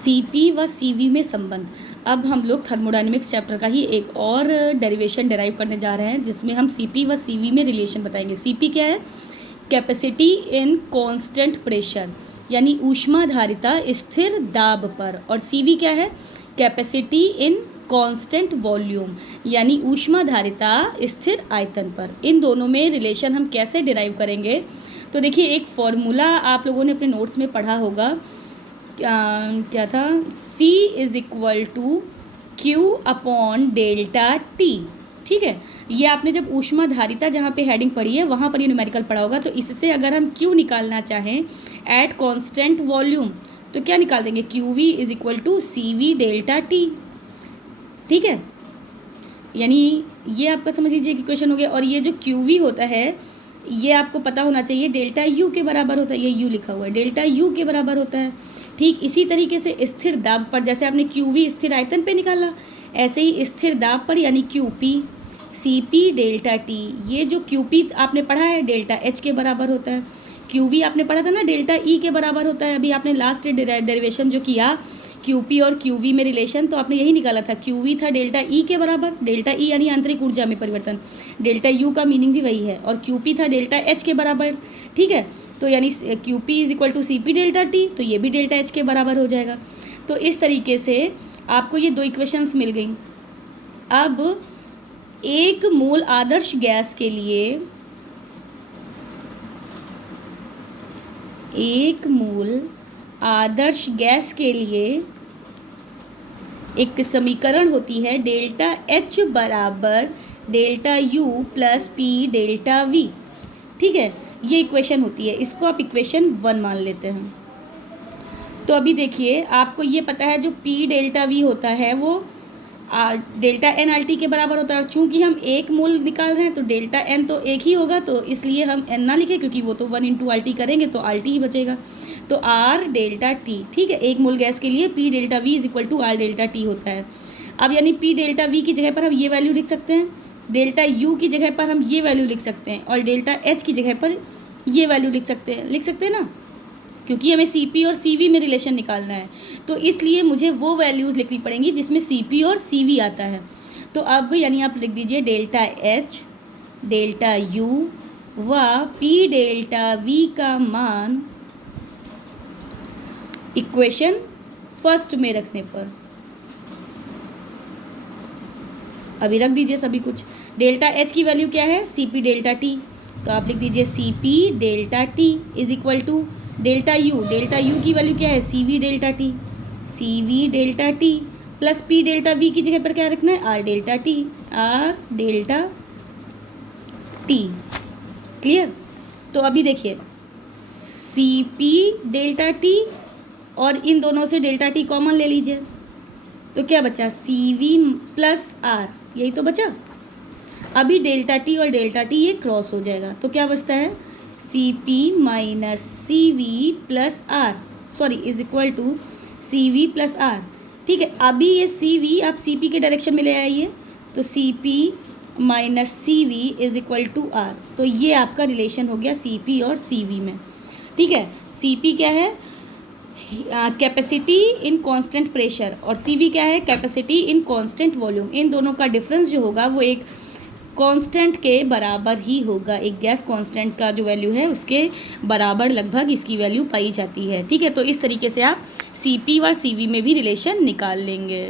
CP व CV में संबंध। अब हम लोग थर्मोडायनेमिक्स चैप्टर का ही एक और डेरिवेशन डेराइव करने जा रहे हैं, जिसमें हम सीपी व सीवी में रिलेशन बताएंगे। सीपी क्या है? कैपेसिटी इन कांस्टेंट प्रेशर, यानी ऊष्माधारिता स्थिर दाब पर। और सीवी क्या है? कैपेसिटी इन कांस्टेंट वॉल्यूम, यानी ऊष्माधारिता स्थिर आयतन पर। इन दोनों में रिलेशन हम कैसे डिराइव करेंगे? तो देखिए, एक फॉर्मूला आप लोगों ने अपने नोट्स में पढ़ा होगा, क्या था? C is equal to Q upon delta T. ठीक है, ये आपने जब ऊष्माधारिता जहाँ पे हेडिंग पढ़ी है वहाँ पर ये न्यूमेरिकल पढ़ा होगा। तो इससे अगर हम Q निकालना चाहें एट कांस्टेंट वॉल्यूम तो क्या निकाल देंगे? QV is equal to CV delta T. ठीक है, यानी ये आपका समझ लीजिए कि क्वेश्चन हो गया। और ये जो QV होता है ये आपको पता होना चाहिए डेल्टा U के बराबर होता है। ये U लिखा हुआ है, डेल्टा U के बराबर होता है। ठीक इसी तरीके से स्थिर दाब पर, जैसे आपने QV स्थिर आयतन पे निकाला, ऐसे ही स्थिर दाब पर यानी QP CP डेल्टा T। ये जो QP आपने पढ़ा है डेल्टा H के बराबर होता है। QV आपने पढ़ा था ना डेल्टा E के बराबर होता है। अभी आपने लास्ट डेरिवेशन जो किया QP और QV में रिलेशन, तो आपने यही निकाला था। QV था डेल्टा E के बराबर, डेल्टा E यानी आंतरिक ऊर्जा में परिवर्तन, डेल्टा U का मीनिंग भी वही है, और QP था डेल्टा H के बराबर। ठीक है, तो यानी QP is equal to CP delta T, तो ये भी डेल्टा H के बराबर हो जाएगा। तो इस तरीके से आपको ये दो इक्वेशंस मिल गई। अब एक मोल आदर्श गैस के लिए, एक मोल आदर्श गैस के लिए एक समीकरण होती है डेल्टा H बराबर delta U plus P delta V। ठीक है, ये इक्वेशन होती है, इसको आप इक्वेशन 1 मान लेते हैं। तो अभी देखिए, आपको ये पता है जो P डेल्टा V होता है वो डेल्टा N RT के बराबर होता है। और चूँकि हम एक मोल निकाल रहे हैं तो डेल्टा N तो एक ही होगा, तो इसलिए हम N ना लिखें, क्योंकि वो तो 1 इंटू RT करेंगे तो RT ही बचेगा। तो R डेल्टा T, ठीक है, एक मोल गैस के लिए P delta V is equal to R delta T होता है। अब यानी P डेल्टा V की जगह पर हम ये वैल्यू लिख सकते हैं, डेल्टा U की जगह पर हम ये वैल्यू लिख सकते हैं, और डेल्टा H की जगह पर ये वैल्यू लिख सकते हैं ना, क्योंकि हमें CP और CV में रिलेशन निकालना है। तो इसलिए मुझे वो वैल्यूज़ लिखनी पड़ेंगी जिसमें CP और CV आता है। तो अब यानी आप लिख दीजिए डेल्टा H डेल्टा U व P डेल्टा V का मान इक्वेशन फर्स्ट में रखने पर। अभी रख दीजिए सभी कुछ। डेल्टा H की वैल्यू क्या है? CP डेल्टा T, तो आप लिख दीजिए CP delta T is equal to delta U की वैल्यू क्या है? CV delta T, CV delta T plus P delta V की जगह पर क्या रखना है? R delta T, R delta T। Clear? तो अभी देखिए, CP डेल्टा T और इन दोनों से डेल्टा T कॉमन ले लीजिए, तो क्या बचा? CV प्लस R, यही तो बचा। अभी डेल्टा T और डेल्टा T ये क्रॉस हो जाएगा, तो क्या बचता है? CP minus CV plus R, sorry is equal to CV plus R। ठीक है, अभी ये CV आप CP के डायरेक्शन में ले आइए, तो CP minus CV is equal to R। तो ये आपका रिलेशन हो गया CP और CV में। ठीक है, CP क्या है? कैपेसिटी इन कांस्टेंट प्रेशर, और CV क्या है? Capacity in constant volume. इन दोनों का डिफरेंस जो होगा वो एक कांस्टेंट के बराबर ही होगा। एक गैस कांस्टेंट का जो वैल्यू है उसके बराबर लगभग इसकी वैल्यू पाई जाती है। ठीक है, तो इस तरीके से आप CP और CV में भी रिलेशन निकाल लेंगे।